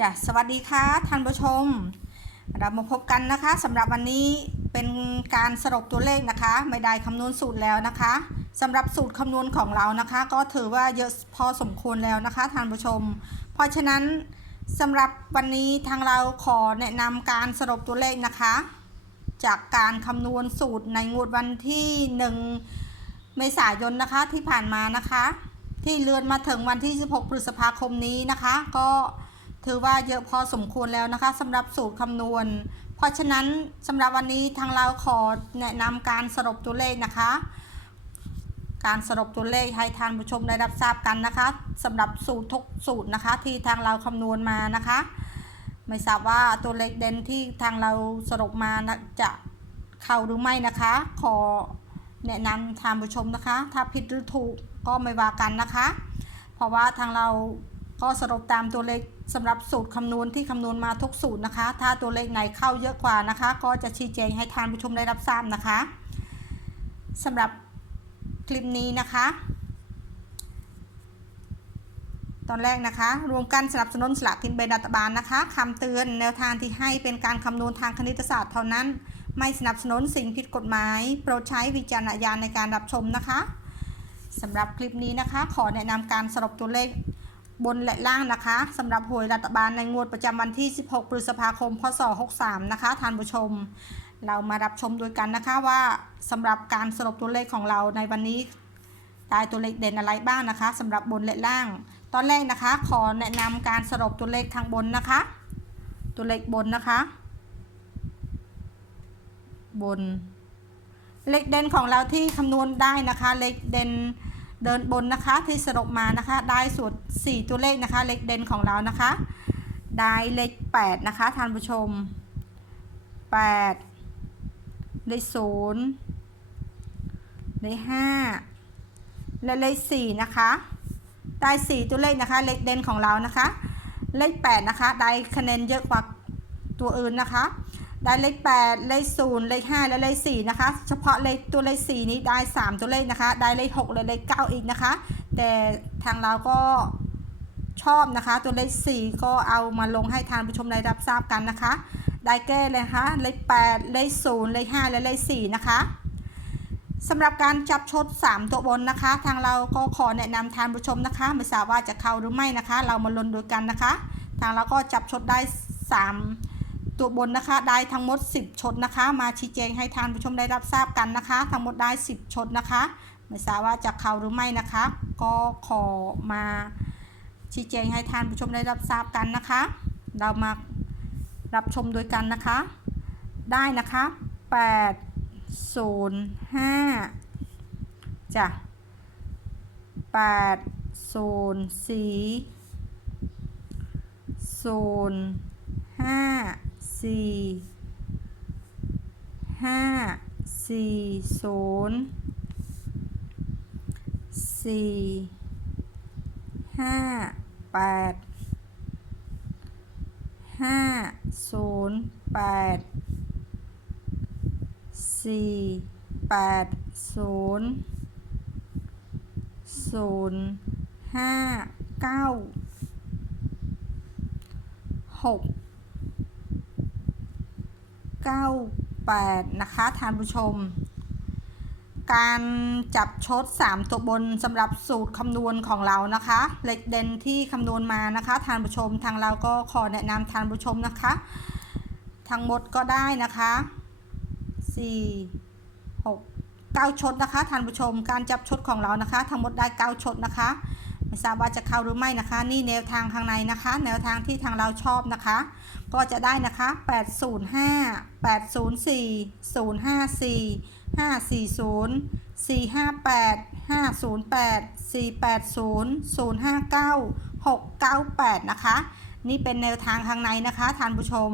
จ้ะสวัสดีค่ะท่านผู้ชม เรามาพบกันนะคะสำหรับวันนี้เป็นการสรุปตัวเลขนะคะ ไม่ได้คำนวณสูตรแล้วนะคะสำหรับสูตรคำนวณของเรานะคะ ก็ถือว่าเยอะพอสมควรแล้วนะคะท่านผู้ชม เพราะฉะนั้นสำหรับวันนี้ทางเราขอแนะนำการสรุปตัวเลขนะคะ จากการคำนวณสูตรในงวดวันที่ 1 เมษายนนะคะที่ผ่านมานะคะ ที่เลื่อนมาถึงวันที่ 16 พฤษภาคมนี้นะคะ ก็ ถือว่าเยอะพอสมควรแล้วนะคะสำหรับสูตรคำนวณ เพราะฉะนั้นสำหรับวันนี้ทางเราขอแนะนำการสรุปตัวเลขนะคะ การสรุปตัวเลขให้ท่านผู้ชมได้รับทราบกันนะคะสำหรับสูตรทุกสูตรนะคะ ที่ทางเราคำนวณมานะคะ ไม่ทราบว่าตัวเลขเด่นที่ทางเราสรุปมานะจะเข้าหรือไม่นะคะ ขอแนะนำท่านผู้ชมนะคะ ถ้าผิดหรือถูกก็ไม่ว่ากันนะคะ เพราะว่าทางเราก็สรุปตามตัวเลข สำหรับสูตรคำนวณที่คำนวณมาทุกสูตรนะคะ ถ้าตัวเลขไหนเข้าเยอะกว่านะคะ ก็จะชี้แจงให้ท่านผู้ชมได้รับทราบนะคะสำหรับคลิปนี้นะคะ ตอนแรกนะคะ รวมกันสนับสนุนสลากกินแบ่งรัฐบาลนะคะคำเตือนแนวทางที่ให้เป็นการคำนวณทางคณิตศาสตร์เท่านั้น ไม่สนับสนุนสิ่งผิดกฎหมาย โปรดใช้วิจารณญาณในการรับชมนะคะสำหรับคลิปนี้นะคะ ขอแนะนำการสรุปตัวเลข บนและล่างนะคะสำหรับหวยรัฐบาลในงวดประจำวันที่ 16 พฤษภาคม พศ 63 นะคะท่านผู้ชม เรามารับชมด้วยกันนะคะว่าสำหรับการสรุปตัวเลขของเราในวันนี้ได้ตัวเลขเด่นอะไรบ้างนะคะสำหรับบนและล่าง ตอนแรกนะคะ ขอแนะนำการสรุปตัวเลขทางบนนะคะ ตัวเลขบนนะคะ บน เลขเด่นของเราที่คำนวณได้นะคะ เลขเด่น เดินบนนะคะที่สรุปมานะคะ ได้สูตร 4 ตัวเลขนะคะ เลขเด่นของเรานะคะ ได้เลข 8 นะคะท่านผู้ชม 8 เลข0เลข5และเลข4นะคะ ได้ 4 ตัวเลขนะคะ เลขเด่นของเรานะคะ เลข 8 นะคะ ได้คะแนนเยอะกว่าตัวอื่นนะคะ ได้เลข 8 เลข 0 เลข 5 และเลข 4 นะคะ เฉพาะเลขตัวเลข 4 นี้ได้ 3 ตัวเลขนะคะ ได้เลข 6 และเลข 9 อีกนะคะ แต่ทางเราก็ชอบนะคะ ตัวเลข 4 ก็เอามาลงให้ทานผู้ชมได้รับทราบกันนะคะ ได้แก้เลยคะเลข 8 เลข 0 เลข 5 และเลข 4 นะคะสำหรับการจับชด 3 ตัวบนนะคะ ทางเราก็ขอแนะนำทานผู้ชมนะคะ ไม่ทราบว่าจะเข้าหรือไม่นะคะ เรามาลุ้นดูกันนะคะ ทางเราก็จับชดได้ 3 ตัวบนนะคะได้ทั้งหมด 10ชดนะคะ มาชี้แจงให้ทานผู้ชมได้รับทราบกันนะคะ ทั้งหมดได้ 10ชดนะคะ ไม่ทราบว่าจะเข้าหรือไม่นะคะ ก็ขอมาชี้แจงให้ทานผู้ชมได้รับทราบกันนะคะ เรามารับชมโดวยกันนะคะ ได้นะคะ 8 0 5จ้ะ8 0 4 0 5 4 5 4 0 4 5 8 5 0 8 4 8 0 0 5 9 6 98 นะคะท่านผู้ชม การจับชด 3 ตัวบนสำหรับสูตรคำนวณของเรานะคะเลขเด่นที่คำนวณมานะคะท่านผู้ชมทางเราก็ขอแนะนำท่านผู้ชมนะคะ ทั้งหมดก็ได้นะคะ 4 6 9ชดนะคะท่านผู้ชมการจับชดของเรานะคะ ทั้งหมดได้ 9ชดนะคะ ไม่ทราบว่าจะเข้าหรือไม่นะคะ นี่แนวทางข้างในนะคะ แนวทางที่ทางเราชอบนะคะ ก็จะได้นะคะ 805 804 054 540 458 508 480 059 698 นะคะ นี่เป็นแนวทางข้างในนะคะท่านผู้ชม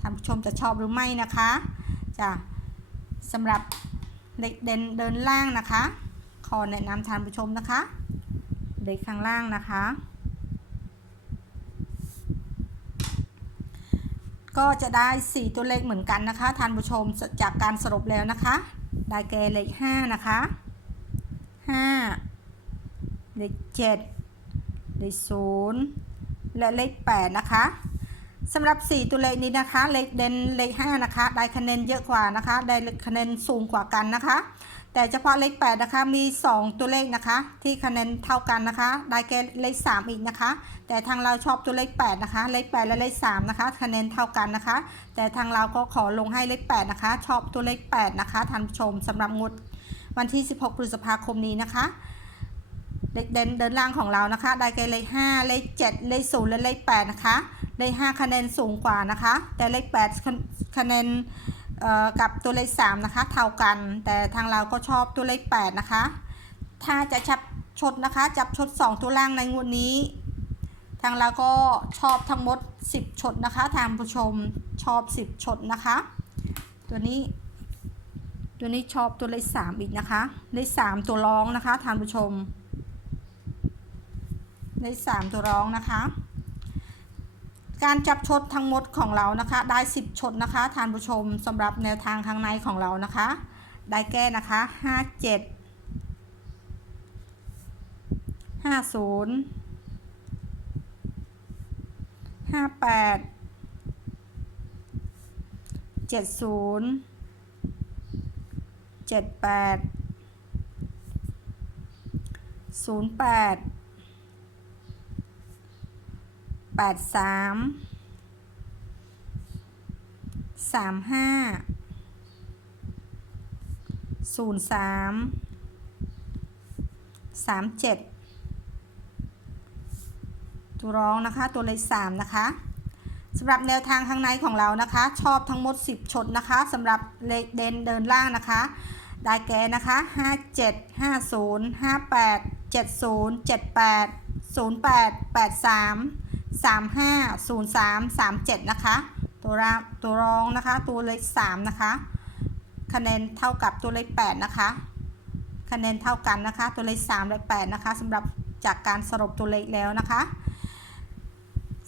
ท่านผู้ชมจะชอบหรือไม่นะคะจ้ะสำหรับเด็กเดินเดินล่างนะคะ ขอแนะนำท่านผู้ชมนะคะ เด็กข้างล่างนะคะ ก็จะได้ 4 ตัวเลขเหมือนกันนะคะท่านผู้ชมจากการสรุปแล้วนะคะ ได้แก่เลข5นะคะ 5 เลข 7 เลข 0 และเลข 8 นะคะสำหรับ 4 ตัวเลขนี้นะคะ เลขเด่นเลข 5 นะคะ ได้คะแนนเยอะกว่านะคะ ได้คะแนนสูงกว่ากันนะคะ แต่เฉพาะเลข8นะคะมี 2 ตัวเลขนะคะ ที่คะแนนเท่ากันนะคะ ได้แก่เลข 3 อีกนะคะ แต่ทางเราชอบตัวเลข8นะคะ เลข 8 และเลข3นะคะ คะแนนเท่ากันนะคะ แต่ทางเราก็ขอลงให้เลข8นะคะ ชอบตัวเลข8นะคะท่านผู้ชมสำหรับงวดวันที่ 16 พฤษภาคมนี้นะคะเลขเดินเดินล่างของเรานะคะ ได้แก่เลข 5 เลข 7 เลข 0 และเลข 8 นะคะ เลข 5 คะแนนสูงกว่านะคะ แต่เลข 8 คะแนน กับตัวเลข 3 นะคะ เท่ากัน แต่ทางเราก็ชอบตัวเลข 8 นะคะ ถ้าจะจับชดนะคะ จับชด 2 ตัวล่างในงวดนี้ ทางเราก็ชอบทั้งหมด 10ชดนะคะทางผู้ชมชอบ 10ชดนะคะ ตัวนี้ ตัวนี้ชอบตัวเลข 3 อีกนะคะ เลข 3 ตัวร้องนะคะทานผู้ชม เลข 3 ตัวร้องนะคะ การจับชดทั้งหมดของเรานะคะ ได้ 10ชดนะคะท่านผู้ชมสำหรับแนวทางข้างในของเรานะคะ ได้แก้นะคะ57 50 58 70 78 08แปด สามสามห้าศูนย์สามสามเจ็ดตัวร้องนะคะตัวเลขสามนะคะสำหรับแนวทางข้างในของเรานะคะ ชอบทั้งหมด 10 ชดนะคะสำหรับเลขเด่นเดินล่างนะคะ ได้แก่นะคะ 57 50 58 70 78 08 83 35 03 37 นะคะ ตัวรางตัวรองนะคะ ตัวเลข3นะคะ คะแนนเท่ากับตัวเลข8นะคะ คะแนนเท่ากันนะคะ ตัวเลข3และ8นะคะสำหรับจากการสรุปตัวเลขแล้วนะคะ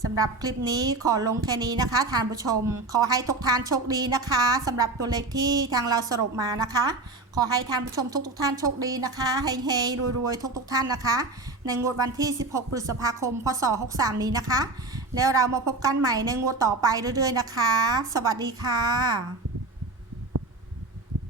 สำหรับคลิปนี้ขอลงแค่นี้นะคะท่านผู้ชม ขอให้ทุกท่านโชคดีนะคะสำหรับตัวเลขที่ทางเราสรุปมานะคะ ขอให้ท่านผู้ชมทุกๆท่านโชคดีนะคะเฮงๆรวยๆทุกๆท่านนะคะ ในงวดวันที่ 16 พฤษภาคม พศ 63 นี้นะคะ แล้วเรามาพบกันใหม่ในงวดต่อไปเรื่อยๆนะคะ สวัสดีค่ะ